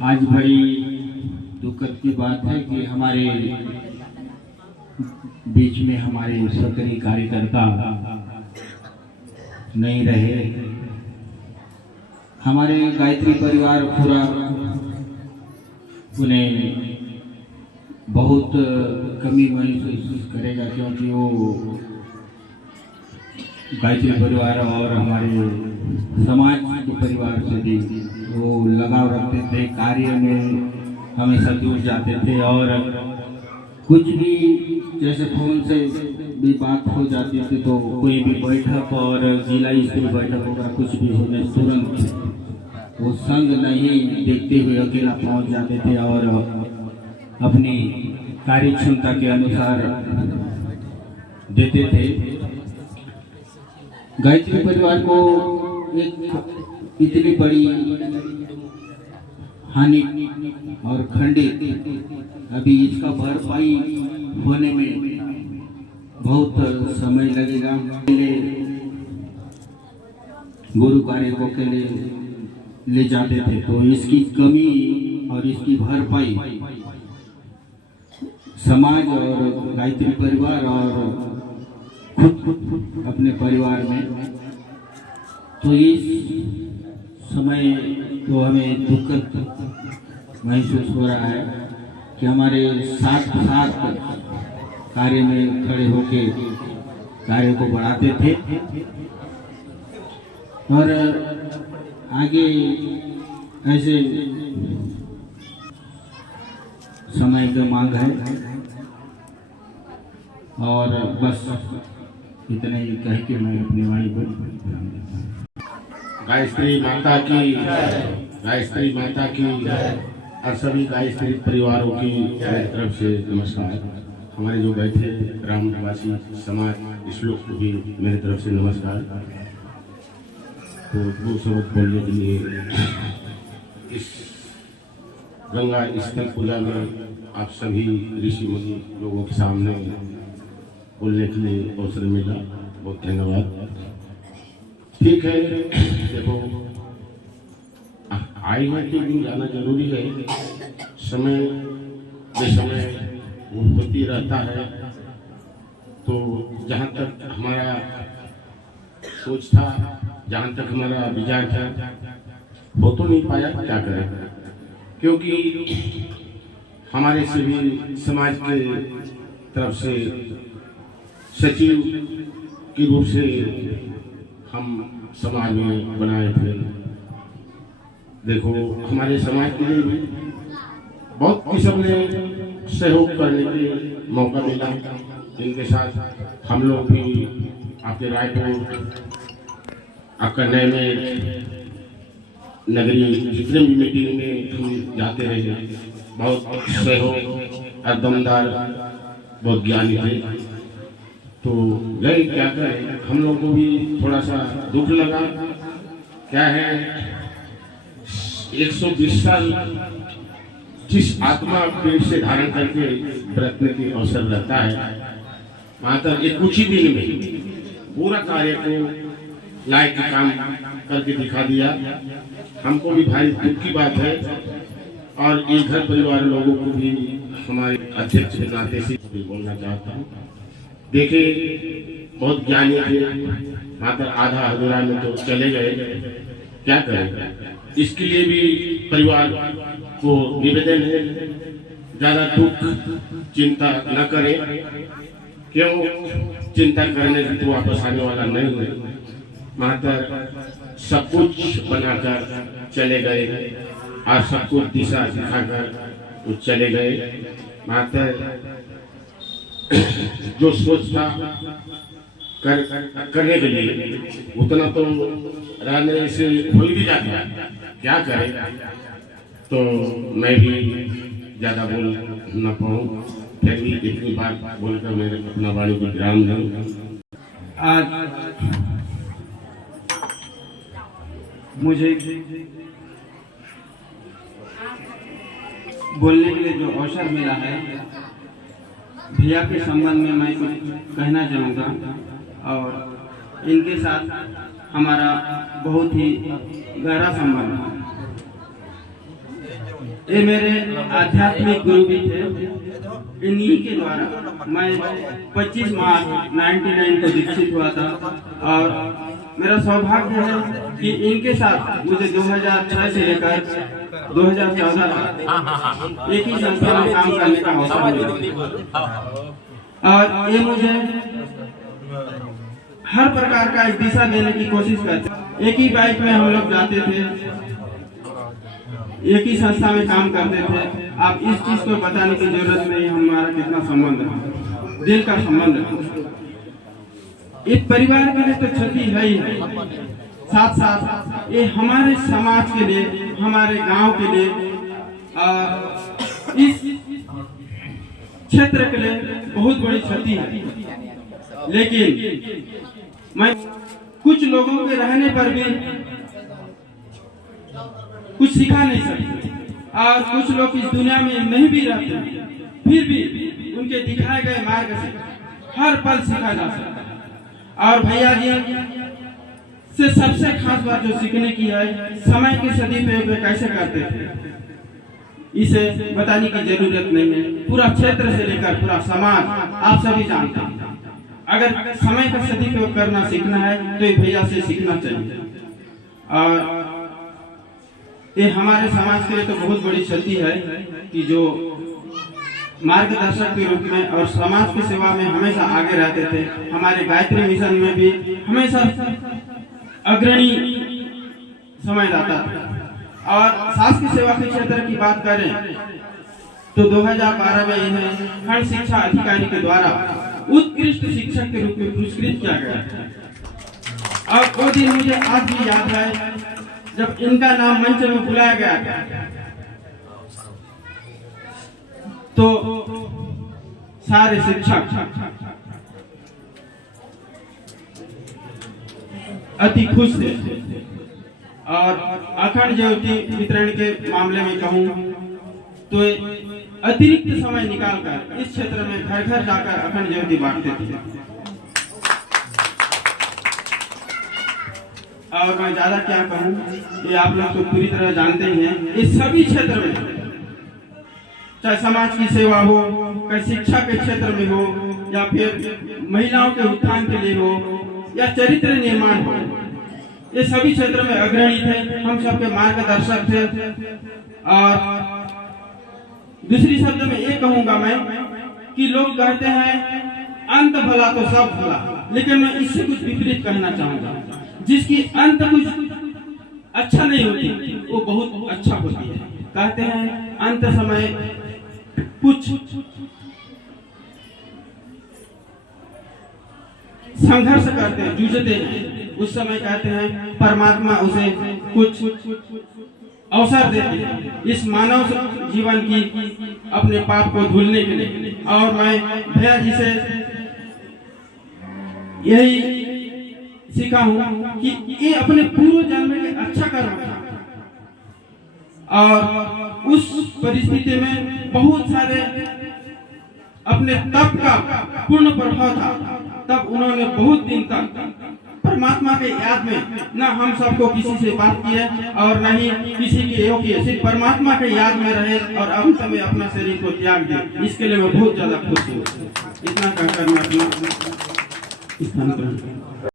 आज बड़ी दुखद की बात है कि हमारे बीच में हमारे सक्रिय कार्यकर्ता नहीं रहे। हमारे गायत्री परिवार पूरा उन्हें बहुत कमी महसूस करेगा, क्योंकि वो गायत्री परिवार और हमारे समाज के परिवार से भी वो लगाव रखते थे। कार्य में हमेशा जुड़ जाते थे और कुछ भी जैसे फोन से भी बात हो जाती थी तो कोई भी बैठक और जिला स्तरीय बैठक होगा कुछ भी होने तुरंत वो संग नहीं देखते हुए अकेला पहुंच जाते थे और अपनी कार्य क्षमता के अनुसार देते थे। गायत्री परिवार को एक इतनी बड़ी हानि और खंडित अभी इसका भरपाई होने में बहुत समय लगेगा। गुरु कार्यों के लिए ले जाते थे तो इसकी कमी और इसकी भरपाई समाज और गायत्री परिवार और खुद अपने परिवार में, तो इस समय तो हमें दुखद महसूस हो रहा है कि हमारे साथ कार्य में खड़े होके कार्य को बढ़ाते थे और आगे ऐसे समय की मांग है और बस इतना ही कह के मैं अपनी वाणी पर गायत्री माता की गायत्री माता की और सभी गायत्री परिवारों की मेरी तरफ से नमस्कार। हमारे जो बैठे ग्राम निवासी समाज इस लोग को भी मेरी तरफ से नमस्कार। तो दो शब्द बोलने के लिए इस गंगा स्थल पूजा में आप सभी ऋषि मुनि लोगों के सामने बोलने के लिए अवसर मिला, बहुत धन्यवाद। ठीक है, देखो आई है कि दिन जाना जरूरी है, समय बेसमय वो होती रहता है। तो जहाँ तक हमारा सोच था, जहाँ तक हमारा विचार था, हो तो नहीं पाया, क्या करें, क्योंकि हमारे सभी समाज के तरफ से सचिव के रूप से हम समाज में बनाए थे। देखो हमारे समाज के लिए बहुत किस्म ने सहयोग करने के मौका मिला। इनके साथ हम लोग भी आपके रायपुर आपका नए में नगरीय जितने भी मीटिंग में हम जाते रहे, बहुत सहयोग और दमदार, बहुत ज्ञानी थे। तो गए, क्या करें, हम लोग को भी थोड़ा सा दुख लगा। क्या है, 120 साल जिस आत्मा पेट से धारण करके बरतने के अवसर रहता है, मात्र एक कुछ ही दिन में पूरा कार्य को लायक काम करके दिखा दिया। हमको भी भारी दुख की बात है और एक घर परिवार लोगों को भी हमारे अध्यक्ष के नाते से बोलना चाहता हूँ। देखिए बहुत ज्ञानी थे, मात्र आधा अधूरा में तो चले गए, क्या करें। इसके लिए भी परिवार को निवेदन है, ज्यादा दुख चिंता न करें, क्यों चिंता करने से तो वापस आने वाला नहीं है। मात्र सब कुछ बनाकर चले गए और सब कुछ दिशा दिखाकर वो चले गए। मात्र जो सोच था करने के लिए उतना तो रहने से हो भी जाता, क्या करें। तो मैं भी ज्यादा बोल न पाऊँ, फिर भी इतनी बात बोलकर मैं अपना वाणी को विराम दूं। आज मुझे बोलने के लिए जो अवसर मिला है, भैया के संबंध में मैं कुछ कहना चाहूँगा और इनके साथ हमारा बहुत ही गहरा संबंध है। ये मेरे आध्यात्मिक गुरु भी थे। इन्हीं के द्वारा मैं 25 मार्च 99 को दीक्षित हुआ था और मेरा सौभाग्य है कि इनके साथ मुझे 2006 से लेकर 2014 तक एक ही संस्था में काम करने का अवसर मिला और ये मुझे हर प्रकार का एक दिशा देने की कोशिश करते। एक ही बाइक में हम लोग जाते थे, एक ही संस्था में काम करते थे। आप इस चीज को बताने की जरूरत नहीं, हमारा कितना संबंध है, दिल का संबंध है। एक परिवार के लिए तो क्षति है ही है, साथ साथ ये हमारे समाज के लिए, हमारे गांव के लिए, इस क्षेत्र के लिए बहुत बड़ी क्षति है। लेकिन मैं कुछ लोगों के रहने पर भी कुछ सिखा नहीं सकते और कुछ लोग इस दुनिया में नहीं भी रहते हैं, फिर भी उनके दिखाए गए मार्ग से हर पल सीखा जा सकता है। और भैया जी से सबसे खास बात जो सीखने की है, समय के सदुपयोग कैसे करते थे, इसे बताने की जरूरत नहीं है। पूरा क्षेत्र से लेकर पूरा समाज आप सभी जानते हैं। अगर समय का सदुपयोग करना सीखना है तो ये भैया से सीखना चाहिए। और ये हमारे समाज के लिए तो बहुत बड़ी क्षति है कि जो मार्गदर्शक के रूप में और समाज की सेवा में हमेशा आगे रहते थे। हमारे गायत्री मिशन में भी हमेशा अग्रणी समझदाता था। और शासकीय सेवा के क्षेत्र की बात करें तो 2012 में इन्हें खंड शिक्षा अधिकारी के द्वारा उत्कृष्ट शिक्षक के रूप में पुरस्कृत किया गया। और वो दिन मुझे आज भी याद है जब इनका नाम मंच में बुलाया गया था, तो सारे शिक्षक अति खुश थे। और अखंड ज्योति वितरण के मामले में कहूं तो अतिरिक्त समय निकालकर इस क्षेत्र में घर घर जाकर अखंड ज्योति बांटते थे। और मैं ज्यादा क्या कहूं, ये आप लोग तो पूरी तरह जानते ही हैं। इस सभी क्षेत्र में चाहे समाज की सेवा हो, चाहे शिक्षा के क्षेत्र में हो, या फिर महिलाओं के उत्थान के लिए हो, या चरित्र निर्माण हो, ये सभी क्षेत्र में अग्रणी थे। हम सबके मार्गदर्शक थे। और दूसरी शब्द में ये कहूंगा मैं कि लोग कहते हैं अंत भला तो सब भला, लेकिन मैं इससे कुछ विपरीत कहना चाहूंगा। जिसकी अंत कुछ अच्छा नहीं होती वो बहुत अच्छा होती है। कहते हैं अंत समय कुछ संघर्ष करते हैं, जूझते हैं, उस समय कहते हैं परमात्मा उसे कुछ अवसर देते हैं इस मानव जीवन की अपने पाप को धुलने के लिए। और मैं भैया जी से यही सीखा हूं कि ये अपने पूर्व जन्म के अच्छा कर्म था और उस परिस्थिति में बहुत सारे अपने तप का पूर्ण प्रभाव था। तब उन्होंने बहुत दिन तक परमात्मा के याद में न हम सबको किसी से बात किए और न ही किसी के योग किए, सिर्फ परमात्मा के याद में रहे और अंत में अपना शरीर को त्याग दिया। इसके लिए मैं बहुत ज्यादा खुश हूँ। इतना कहकर मैं अपना स्थान ग्रहण